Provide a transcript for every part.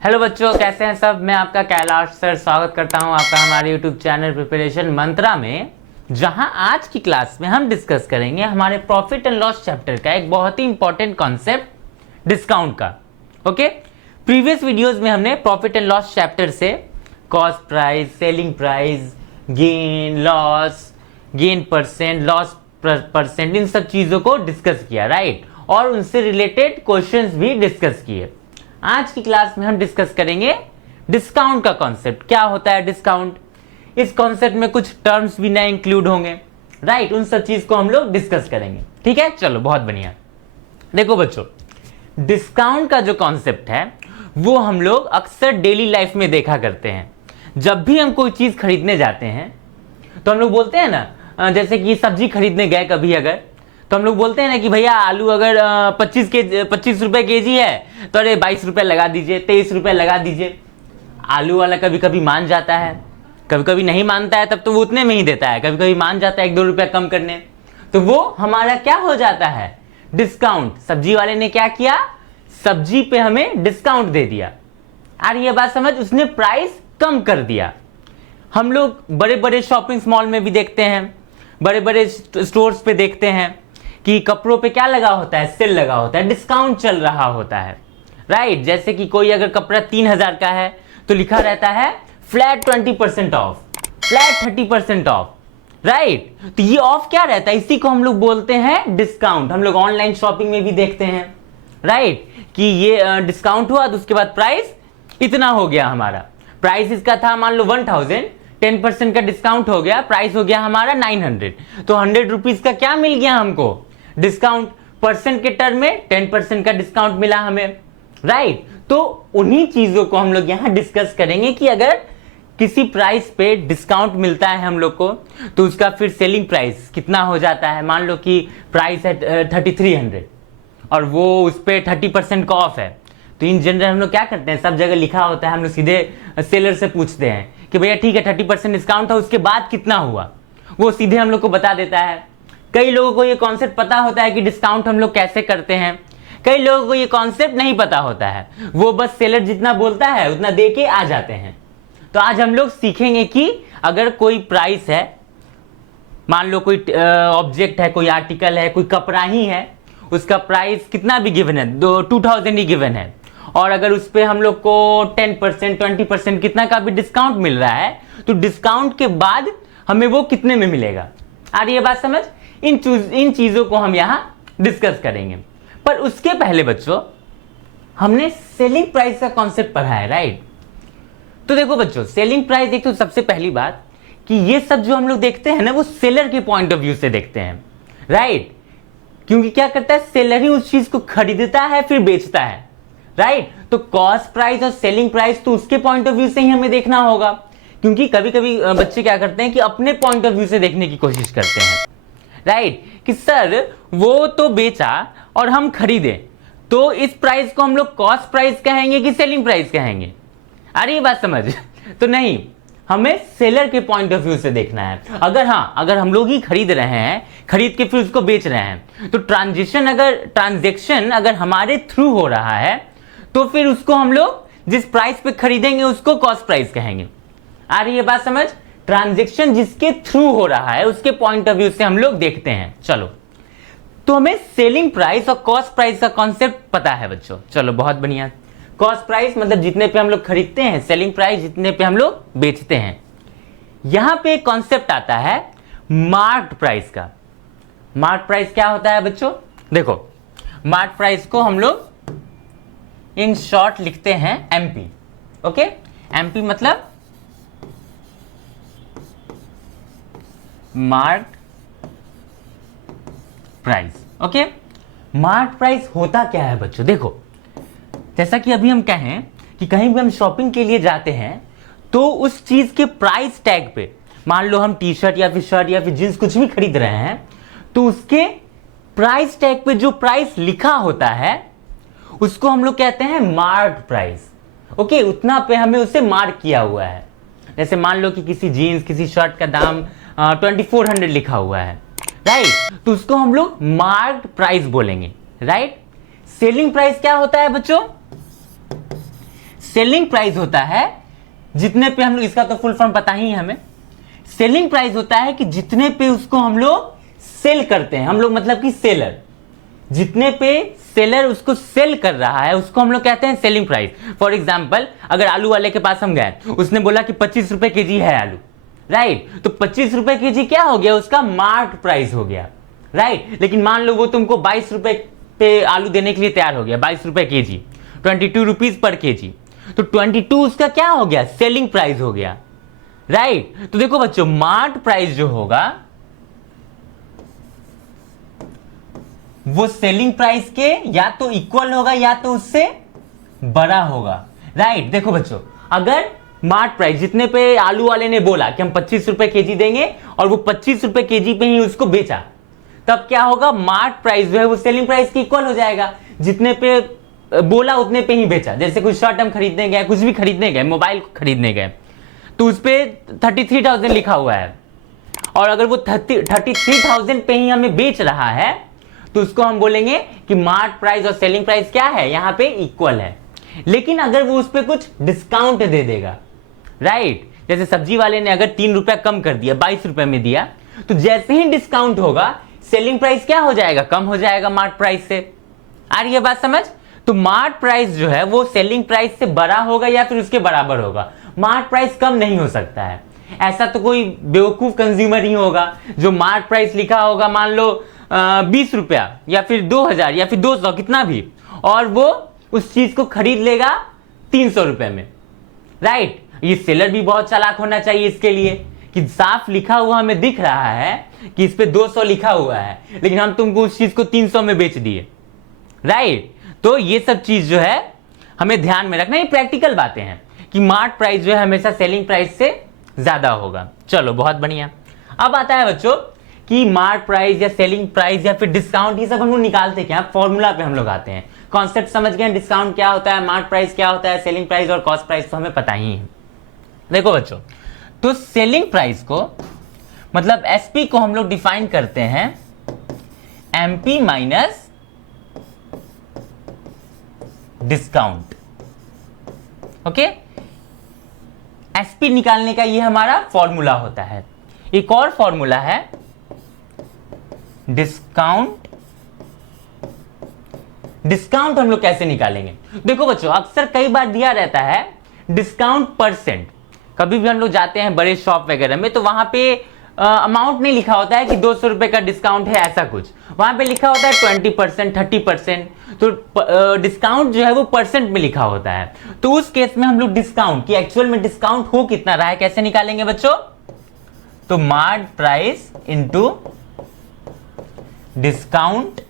Hello बच्चों, कैसे हैं सब। मैं आपका कैलाश सर स्वागत करता हूं आपका हमारे यूट्यूब चैनल प्रिपरेशन मंत्रा में, जहां आज की क्लास में हम डिस्कस करेंगे हमारे प्रॉफिट एंड लॉस चैप्टर का एक बहुत ही इंपॉर्टेंट कॉन्सेप्ट डिस्काउंट का। ओके, प्रीवियस वीडियोस में हमने प्रॉफिट एंड लॉस चैप्टर से cost price, selling price, gain loss, gain percent, loss percent, इन सब चीजों को डिस्कस किया, राइट, और उनसे रिलेटेड क्वेश्चंस भी डिस्कस किए। आज की क्लास में हम डिस्कस करेंगे डिस्काउंट का कॉन्सेप्ट। क्या होता है डिस्काउंट, इस कॉन्सेप्ट में कुछ टर्म्स भी नए इंक्लूड होंगे, राइट, उन सब चीज को हम लोग डिस्कस करेंगे। ठीक है, चलो बहुत बढ़िया। देखो बच्चों, डिस्काउंट का जो कॉन्सेप्ट है वो हम लोग अक्सर डेली लाइफ में देखा करते हैं। जब भी हम कोई चीज खरीदने जाते हैं तो हम लोग बोलते हैं ना, जैसे कि सब्जी खरीदने गए कभी अगर, तो हम लोग बोलते हैं ना कि भैया आलू अगर 25 रुपए केजी है तो अरे 22 रुपए लगा दीजिए, 23 रुपए लगा दीजिए। आलू वाला कभी कभी मान जाता है, कभी कभी नहीं मानता है, तब तो वो उतने में ही देता है। कभी कभी मान जाता है 1-2 रुपया कम करने, तो वो हमारा क्या हो जाता है, डिस्काउंट। सब्जी वाले ने क्या किया, सब्जी पे हमें डिस्काउंट दे दिया। यार ये बात समझ, उसने प्राइस कम कर दिया। हम लोग बड़े बड़े शॉपिंग मॉल में भी देखते हैं, बड़े बड़े स्टोर्स पे देखते हैं कि कपड़ों पे क्या लगा होता है, सेल लगा होता है, डिस्काउंट चल रहा होता है, राइट। जैसे कि कोई अगर कपड़ा 3000 का है तो लिखा रहता है flat 20% of, flat 30% of, right. तो ये ऑफ क्या रहता है, इसी को हम लोग बोलते हैं डिस्काउंट। हम लोग ऑनलाइन शॉपिंग में भी देखते हैं, राइट, कि ये डिस्काउंट हुआ तो उसके बाद प्राइस इतना हो गया। हमारा प्राइस इसका था मान लो 1000, 10% का डिस्काउंट हो गया, प्राइस हो गया हमारा 900, तो 100 रुपीज का क्या मिल गया हमको, डिस्काउंट। परसेंट के टर्म में 10% का डिस्काउंट मिला हमें, राइट। तो उन्हीं चीजों को हम लोग यहां डिस्कस करेंगे कि अगर किसी प्राइस पे डिस्काउंट मिलता है हम लोग को तो उसका फिर सेलिंग प्राइस कितना हो जाता है। मान लो कि प्राइस है 3300 और वो उस पर 30% का ऑफ है, तो इन जनरल हम लोग क्या करते हैं, सब जगह लिखा होता है, हम लोग सीधे सेलर से पूछते हैं कि भैया ठीक है 30% डिस्काउंट है, उसके बाद कितना हुआ, वो सीधे हम लोग को बता देता है। कई लोगों को ये कॉन्सेप्ट पता होता है कि डिस्काउंट हम लोग कैसे करते हैं, कई लोगों को ये कॉन्सेप्ट नहीं पता होता है, वो बस सेलर जितना बोलता है उतना दे के आ जाते हैं। तो आज हम लोग सीखेंगे कि अगर कोई प्राइस है, मान लो कोई ऑब्जेक्ट है, कोई आर्टिकल है, कोई कपड़ा ही है, उसका प्राइस कितना भी गिवन है, 2000 ही गिवन है, और अगर उस पर हम लोग को 10%, 20% कितना का भी डिस्काउंट मिल रहा है, तो डिस्काउंट के बाद हमें वो कितने में मिलेगा। आ रही है बात समझ। इन चीजों को हम यहां डिस्कस करेंगे। पर उसके पहले बच्चों हमने सेलिंग प्राइस का कॉन्सेप्ट पढ़ा है, राइट। तो देखो बच्चों, सेलिंग प्राइस एक तो सबसे पहली बात कि ये सब जो हम लोग देखते हैं ना, वो सेलर के पॉइंट ऑफ व्यू से देखते हैं, राइट। क्योंकि क्या करता है, सेलर ही उस चीज को खरीदता है फिर बेचता है, राइट। तो कॉस्ट प्राइस और सेलिंग प्राइस तो उसके पॉइंट ऑफ व्यू से ही हमें देखना होगा, क्योंकि कभी कभी बच्चे क्या करते हैं कि अपने पॉइंट ऑफ व्यू से देखने की कोशिश करते हैं, राइट, कि सर वो तो बेचा और हम खरीदे, तो इस प्राइस को हम लोग कॉस्ट प्राइस कहेंगे कि सेलिंग प्राइस कहेंगे। अरे ये बात समझ तो नहीं, हमें सेलर के पॉइंट ऑफ व्यू से देखना है। अगर हम लोग ही खरीद रहे हैं, खरीद के फिर उसको बेच रहे हैं, तो ट्रांजेक्शन अगर हमारे थ्रू हो रहा है तो फिर उसको हम लोग जिस प्राइस पे खरीदेंगे उसको कॉस्ट प्राइस कहेंगे। आ रही है बात समझ। ट्रांजैक्शन जिसके थ्रू हो रहा है उसके पॉइंट ऑफ व्यू से हम लोग देखते हैं। चलो, तो हमें सेलिंग प्राइस और कॉस्ट प्राइस का कॉन्सेप्ट पता है बच्चों। चलो बहुत बढ़िया। कॉस्ट प्राइस मतलब जितने पे हम लोग खरीदते हैं, सेलिंग प्राइस जितने पे हम लोग बेचते हैं। यहां पे एक कॉन्सेप्ट आता है मार्क्ड प्राइस का। मार्क्ड प्राइस क्या होता है बच्चों, देखो, मार्क्ड प्राइस को हम लोग इन शॉर्ट लिखते हैं एमपी। ओके, एमपी मतलब marked price. Okay, marked price होता क्या है बच्चों, देखो, जैसा कि अभी हम कहें कि कहीं भी हम शॉपिंग के लिए जाते हैं तो उस चीज के प्राइस टैग पे, मान लो हम टी शर्ट या फिर शर्ट या फिर जींस कुछ भी खरीद रहे हैं, तो उसके प्राइस टैग पे जो प्राइस लिखा होता है उसको हम लोग कहते हैं मार्क्ड प्राइस। ओके, उतना पे हमें उसे मार्क किया हुआ है। जैसे मान लो कि किसी जीन्स, किसी शर्ट का दाम 2400 लिखा हुआ है, राइट, तो उसको हम लोग मार्क्ड प्राइस बोलेंगे, राइट। सेलिंग प्राइस क्या होता है बच्चों, सेलिंग प्राइस होता है जितने पे हम लोग, इसका तो फुल फॉर्म पता ही है हमें, सेलिंग प्राइस होता है कि जितने पे उसको हम लोग सेल करते हैं, हम लोग मतलब कि सेलर, जितने पे सेलर उसको सेल कर रहा है उसको हम लोग कहते हैं सेलिंग प्राइस। फॉर एग्जांपल, अगर आलू वाले के पास हम गए, उसने बोला कि 25 रुपए केजी है आलू, राइट, तो 25 रुपए केजी क्या हो गया, उसका मार्क प्राइस हो गया, राइट। लेकिन मान लो वो तुमको 22 रुपए पे आलू देने के लिए तैयार हो गया, 22 रुपए केजी, 22 रुपीज पर केजी, तो 22 उसका क्या हो गया, सेलिंग प्राइस हो गया, राइट। तो देखो बच्चों, मार्क प्राइस जो होगा वो सेलिंग प्राइस के या तो इक्वल होगा या तो उससे बड़ा होगा, राइट। देखो बच्चों, अगर मार्क प्राइस जितने पे आलू वाले ने बोला कि हम 25 रुपए केजी देंगे और वो 25 रुपए केजी पे ही उसको बेचा, तब क्या होगा, मार्क प्राइस जो है वो सेलिंग प्राइस के इक्वल हो जाएगा, जितने पे बोला उतने पे ही बेचा। जैसे कुछ शर्ट हम खरीदने गए, कुछ भी खरीदने गए, मोबाइल खरीदने गए, तो उस पे 33,000 लिखा हुआ है और अगर वो 33,000 पे ही हमें बेच रहा है तो उसको हम बोलेंगे कि मार्क प्राइस और सेलिंग प्राइस क्या है, यहां पे इक्वल है। लेकिन अगर वो उस पे कुछ डिस्काउंट दे देगा, राइट, जैसे सब्जी वाले ने अगर 3 रुपया कम कर दिया, 22 रुपए में दिया, तो जैसे ही डिस्काउंट होगा सेलिंग प्राइस क्या हो जाएगा, कम हो जाएगा मार्क प्राइस से। आ रही है बात समझ? तो मार्क प्राइस जो है वो सेलिंग प्राइस से बड़ा होगा या फिर उसके बराबर होगा, मार्क प्राइस कम नहीं हो सकता है। ऐसा तो कोई बेवकूफ कंज्यूमर ही होगा जो मार्क प्राइस लिखा होगा मान लो 20 रुपया या फिर 2000 या फिर 200 कितना भी, और वो उस चीज को खरीद लेगा 300 रुपए में, राइट। ये सेलर भी बहुत चालाक होना चाहिए इसके लिए कि साफ लिखा हुआ हमें दिख रहा है कि इस पे 200 लिखा हुआ है, लेकिन हम तुमको उस चीज को 300 में बेच दिए, राइट। तो ये सब चीज जो है हमें ध्यान में रखना, ये प्रैक्टिकल बातें हैं कि मार्क प्राइस जो है हमेशा सेलिंग प्राइस से ज्यादा होगा। चलो बहुत बढ़िया। अब आता है बच्चों कि मार्क प्राइस या सेलिंग प्राइस या फिर डिस्काउंट, ये सब हम लोग निकालते क्या, फॉर्मूला पे हम लोग आते हैं। कॉन्सेप्ट समझ गए, डिस्काउंट क्या होता है, मार्क प्राइस क्या होता है, सेलिंग प्राइस और कॉस्ट प्राइस तो हमें पता ही है। देखो बच्चों, तो सेलिंग प्राइस को मतलब एसपी को हम लोग डिफाइन करते हैं MP minus discount, okay. SP निकालने का ये हमारा फॉर्मूला होता है। एक और फॉर्मूला है डिस्काउंट। डिस्काउंट हम लोग कैसे निकालेंगे, देखो बच्चों, अक्सर कई बार दिया रहता है डिस्काउंट परसेंट। कभी भी हम लोग जाते हैं बड़े शॉप वगैरह में तो वहां पे अमाउंट नहीं लिखा होता है कि 200 रुपए का डिस्काउंट है, ऐसा कुछ वहां पे लिखा होता है 20%, 30%। तो डिस्काउंट जो है वो परसेंट में लिखा होता है। तो उस केस में हम लोग डिस्काउंट की एक्चुअल में डिस्काउंट हो कितना रहा है कैसे निकालेंगे बच्चों, तो mark price into discount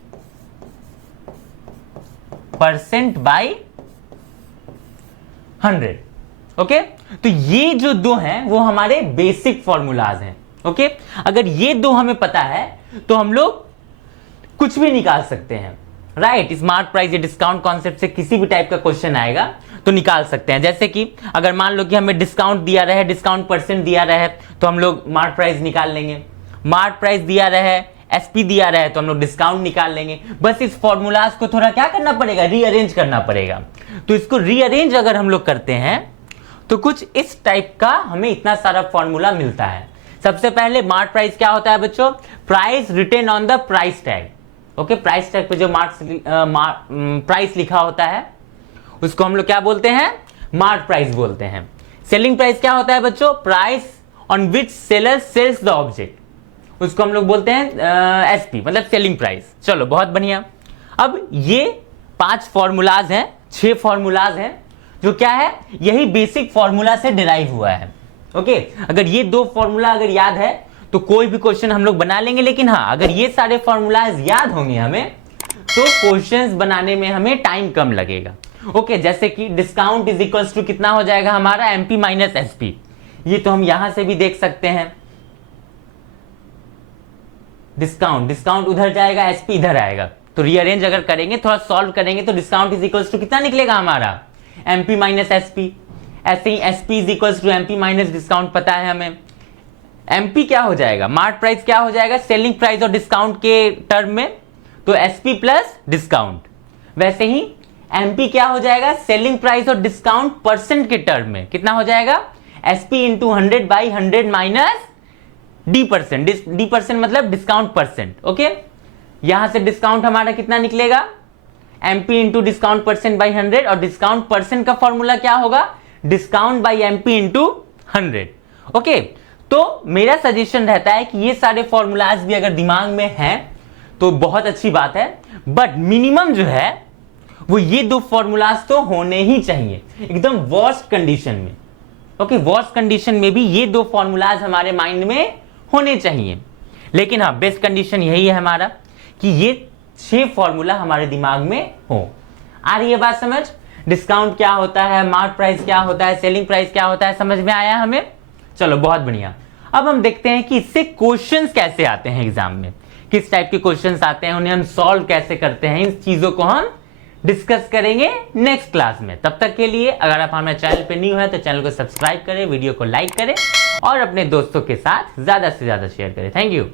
percent by 100, okay. तो ये जो दो हैं वो हमारे बेसिक फॉर्मूलाज हैं, ओके। अगर ये दो हमें पता है तो हम लोग कुछ भी निकाल सकते हैं, राइट। स्मार्ट प्राइस या डिस्काउंट कॉन्सेप्ट से किसी भी टाइप का क्वेश्चन आएगा तो निकाल सकते हैं। जैसे कि अगर मान लो कि हमें डिस्काउंट दिया रहे, डिस्काउंट परसेंट दिया रहे, तो हम लोग मार्क प्राइस निकाल लेंगे। मार्क प्राइस दिया रहे, एसपी दिया रहे, तो हम लोग डिस्काउंट निकाल लेंगे। बस इस फॉर्मूलाज को थोड़ा क्या करना पड़ेगा, रीअरेंज करना पड़ेगा। तो इसको रीअरेंज अगर हम लोग करते हैं तो कुछ इस टाइप का हमें इतना सारा फॉर्मूला मिलता है। सबसे पहले मार्क प्राइस क्या होता है बच्चों, price written on the price tag, okay. Price tag पे जो प्राइस लिखा होता है उसको हम लोग क्या बोलते हैं, मार्क प्राइस बोलते हैं। सेलिंग प्राइस क्या होता है बच्चों, price on which seller sales the object, उसको हम लोग बोलते हैं एसपी, मतलब सेलिंग प्राइस। चलो बहुत बढ़िया। अब ये 5 फॉर्मूलाज हैं, 6 फॉर्मूलाज हैं जो क्या है, यही बेसिक फॉर्मूला से डिराइव हुआ है, ओके। अगर ये 2 फॉर्मूला अगर याद है तो कोई भी क्वेश्चन हम लोग बना लेंगे। लेकिन हाँ, अगर ये सारे फॉर्मूलाज याद होंगे हमें तो क्वेश्चंस बनाने में हमें टाइम कम लगेगा, ओके। जैसे कि डिस्काउंट इज इक्वल्स टू कितना हो जाएगा हमारा, एमपी माइनस एसपी। ये तो हम यहां से भी देख सकते हैं। डिस्काउंट उधर जाएगा, एसपी इधर आएगा, तो रीअरेंज अगर करेंगे, थोड़ा सॉल्व करेंगे तो डिस्काउंट इज इक्वल्स टू कितना निकलेगा हमारा, एमपी माइनस एसपी। ऐसे ही SP is equals to MP minus discount पता है हमें। एमपी क्या हो जाएगा, मार्क प्राइस क्या हो जाएगा सेलिंग प्राइस और डिस्काउंट के टर्म में, तो एसपी प्लस डिस्काउंट। वैसे ही एमपी क्या हो जाएगा, सेलिंग प्राइस और डिस्काउंट परसेंट के टर्म में कितना हो जाएगा, SP into 100 by 100 minus D percent, D percent मतलब डिस्काउंट परसेंट। ओके, यहां से डिस्काउंट हमारा कितना निकलेगा, MP into discount percent by 100, और डिस्काउंट परसेंट का फॉर्मूला क्या होगा, discount by MP into 100। Okay, तो मेरा सजेशन रहता है कि ये सारे फॉर्मूलाज भी अगर दिमाग में हैं तो बहुत अच्छी बात है, बट मिनिमम जो है वो ये दो फॉर्मूलाज तो होने ही चाहिए एकदम वर्स्ट कंडीशन में। ओके, वर्स्ट कंडीशन में भी ये दो फॉर्मूलाज हमारे माइंड में होने चाहिए, लेकिन हाँ बेस्ट कंडीशन यही है हमारा कि ये 6 फॉर्मूला हमारे दिमाग में हो। आ रही है बात समझ, डिस्काउंट क्या होता है, मार्क प्राइस क्या होता है, सेलिंग प्राइस क्या होता है, समझ में आया हमें। चलो बहुत बढ़िया, अब हम देखते हैं कि इससे क्वेश्चंस कैसे आते हैं एग्जाम में, किस टाइप के क्वेश्चंस आते हैं, उन्हें हम सॉल्व कैसे करते हैं, इन चीजों को हम डिस्कस करेंगे नेक्स्ट क्लास में। तब तक के लिए अगर आप हमारे चैनल पे न्यू है तो चैनल को सब्सक्राइब करें, वीडियो को लाइक करें और अपने दोस्तों के साथ ज्यादा से ज्यादा शेयर करें। Thank you.